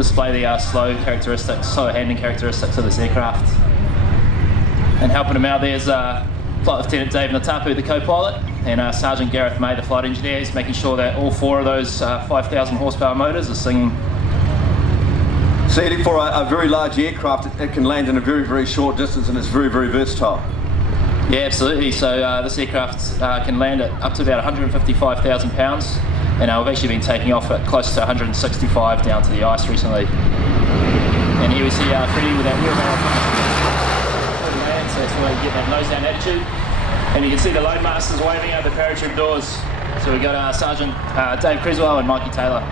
display the slow handling characteristics of this aircraft. And helping him out there's Flight Lieutenant Dave Natapu, the co-pilot, and Sergeant Gareth May, the flight engineer. He's making sure that all 4 of those 5,000 horsepower motors are singing. So for a very large aircraft, it can land in a very, very short distance, and it's very, very versatile. Yeah, absolutely. So this aircraft can land at up to about 155,000 pounds, and we've actually been taking off at close to 165 down to the ice recently. And here we see Freddie with that wheelbarrow land, so that's where you get that nose down attitude. And you can see the load masters waving out the parachute doors. So we've got Sergeant Dave Creswell and Mikey Taylor.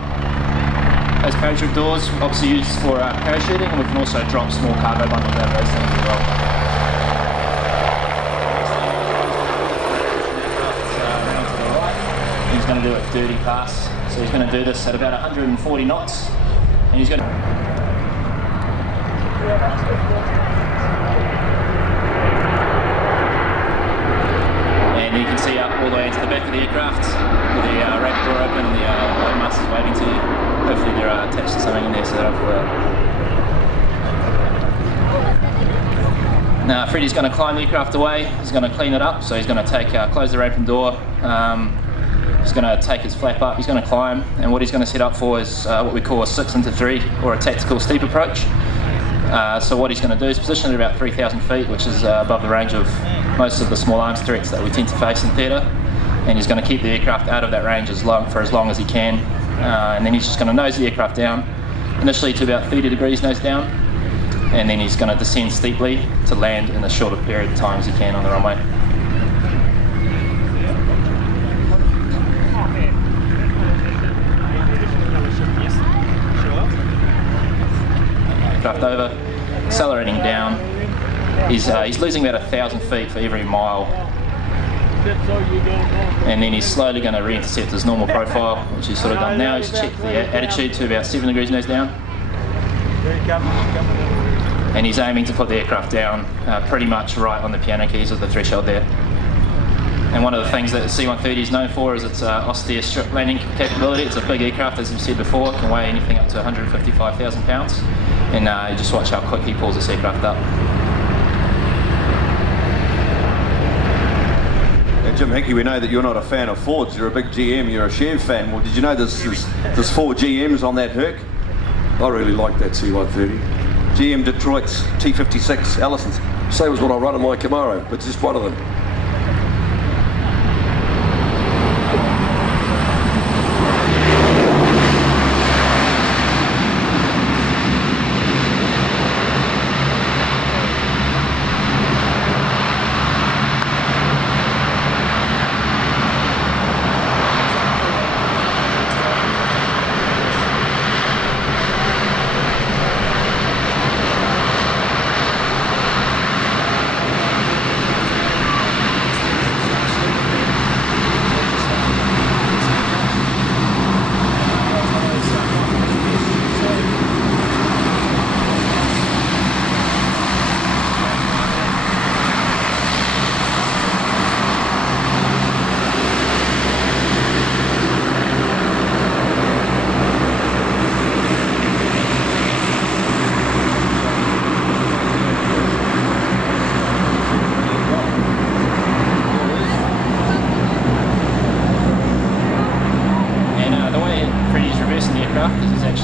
Those parachute doors obviously used for parachuting, and we can also drop small cargo bundles out of those things as well. He's going to do a dirty pass, so he's going to do this at about 140 knots, and he's going to... And you can see up all the way into the back of the aircraft with the rapid door open and the load masters waving to you. Hopefully they're attached to something in there so they don't fall out. Now Freddie's going to climb the aircraft away. He's going to clean it up, so he's going to close the open door. He's going to take his flap up, he's going to climb, and what he's going to set up for is what we call a 6 into 3 or a tactical steep approach. So what he's going to do is position it at about 3,000 feet, which is above the range of most of the small arms threats that we tend to face in theatre, and he's going to keep the aircraft out of that range for as long as he can, and then he's just going to nose the aircraft down, initially to about 30 degrees nose down, and then he's going to descend steeply to land in the shortest period of time as he can on the runway. Aircraft over, accelerating down. He's losing about 1,000 feet for every mile, and then he's slowly going to re-intercept his normal profile, which he's sort of done now. He's checked the attitude to about 7 degrees nose down, and he's aiming to put the aircraft down pretty much right on the piano keys of the threshold there. And one of the things that the C-130 is known for is its austere strip landing capability. It's a big aircraft, as we've said before. It can weigh anything up to 155,000 pounds, and you just watch how quick he pulls this aircraft up. Jim Hickey, we know that you're not a fan of Fords, you're a big GM, you're a Chev fan. Well, did you know there's 4 GMs on that Herc? I really like that C-130. GM Detroit's T56 Allison's. Same as what I run in my Camaro, but just one of them.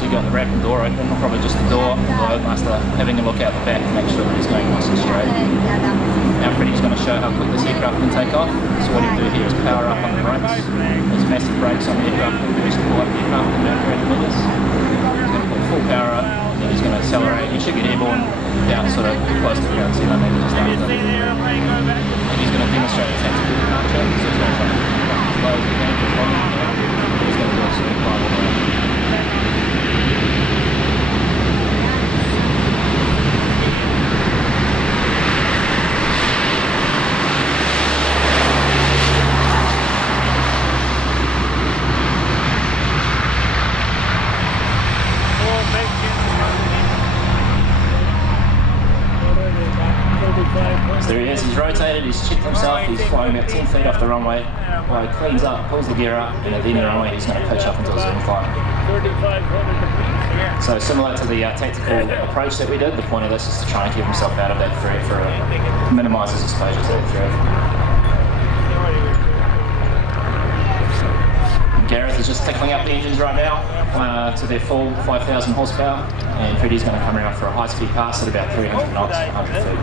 Got the rapid door open, probably just the door, the loadmaster having a look out the back to make sure that he's going nice and straight. Now Freddie's going to show how quick this aircraft can take off. So what he'll do here is power up on the brakes. There's massive brakes on the aircraft that will actually pull up the aircraft at about 300 metres. He's going to put full power up, then he's going to accelerate. He should get airborne down sort of close to around 700 metres just after. And he's going to demonstrate a tactical departure. So he's going to try to close the tank as long as he can. He's going to do a smooth climb all the way. So there he is, he's rotated, he's checked himself, he's flying about 10 feet off the runway. While he cleans up, pulls the gear up, and at the end of the runway he's going to pitch up into a zoom climb. So similar to the tactical approach that we did, the point of this is to try and keep himself out of that threat for minimise his exposure to that threat. Gareth is just tickling up the engines right now to their full 5,000 horsepower, and Freddie's going to come around for a high-speed pass at about 300 knots, 100 feet.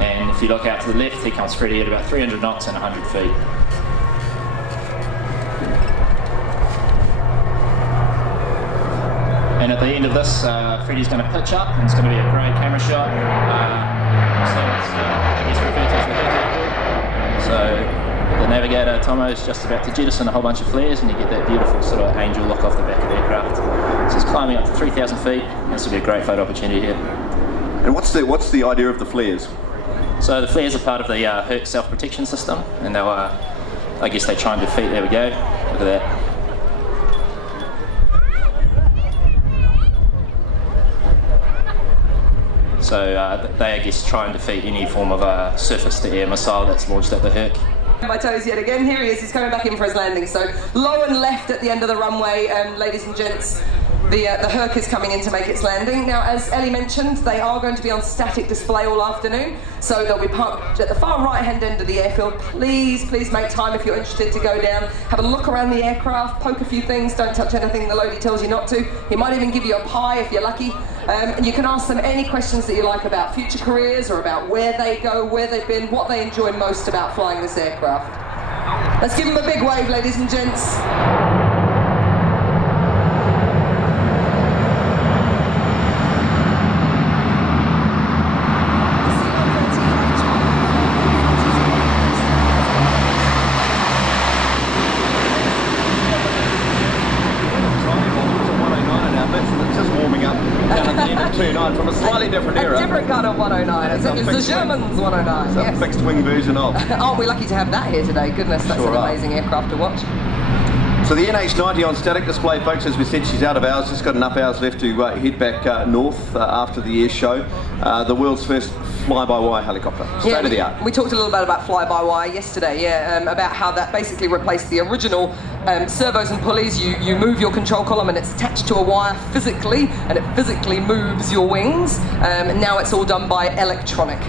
And if you look out to the left, here comes Freddie at about 300 knots and 100 feet. And at the end of this, Freddie's going to pitch up, and it's going to be a great camera shot. So it's, I guess, referred to as the Hercules. So the navigator, Tomo's just about to jettison a whole bunch of flares, and you get that beautiful sort of angel look off the back of the aircraft. So it's climbing up to 3,000 feet, and this will be a great photo opportunity here. And what's the idea of the flares? So the flares are part of the Herc self-protection system, and they'll, I guess they try and defeat, there we go, look at that. So they, I guess, try and defeat any form of a surface-to-air missile that's launched at the Herc. My toes yet again. Here he is. He's coming back in for his landing. So low and left at the end of the runway, ladies and gents. The Herc is coming in to make its landing. Now, as Ellie mentioned, they are going to be on static display all afternoon, so they'll be parked at the far right-hand end of the airfield. Please make time if you're interested to go down, have a look around the aircraft, poke a few things, don't touch anything the loadie tells you not to. He might even give you a pie if you're lucky. And you can ask them any questions that you like about future careers or about where they go, where they've been, what they enjoy most about flying this aircraft. Let's give them a big wave, ladies and gents. From a slightly different era. A different kind of 109. It's the Germans 109. It's a fixed wing version of. Aren't we lucky to have that here today? Goodness, that's sure an amazing aircraft to watch. So the NH90 on static display, folks. As we said, she's out of hours. Just got enough hours left to head back north after the air show. The world's first fly-by-wire helicopter. State of the art. We talked a little bit about fly-by-wire yesterday, about how that basically replaced the original servos and pulleys. You move your control column and it's attached to a wire physically, and it physically moves your wings. And now it's all done by electronic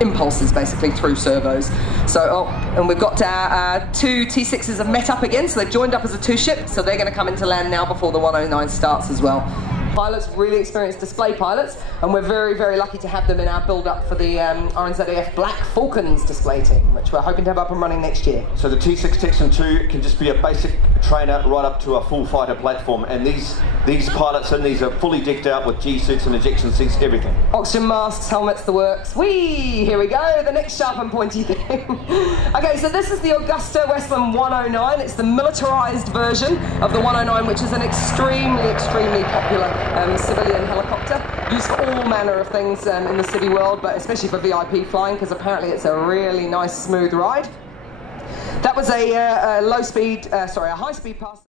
impulses, basically, through servos. So, and we've got our two T6s have met up again, so they've joined up as a two-ship, so they're going to come into land now before the 109 starts as well. Pilots, really experienced display pilots, and we're very lucky to have them in our build-up for the RNZAF Black Falcons display team, which we're hoping to have up and running next year. So the T6 Texan 2 can just be a basic trainer right up to a full fighter platform, and these pilots in these are fully decked out with G-suits and ejection seats, everything. Oxygen masks, helmets, the works. Whee! Here we go, the next sharp and pointy thing. Okay, so this is the Augusta Westland 109. It's the militarized version of the 109, which is an extremely popular civilian helicopter, used for all manner of things in the city world, but especially for VIP flying, because apparently it's a really nice, smooth ride. That was a high-speed pass.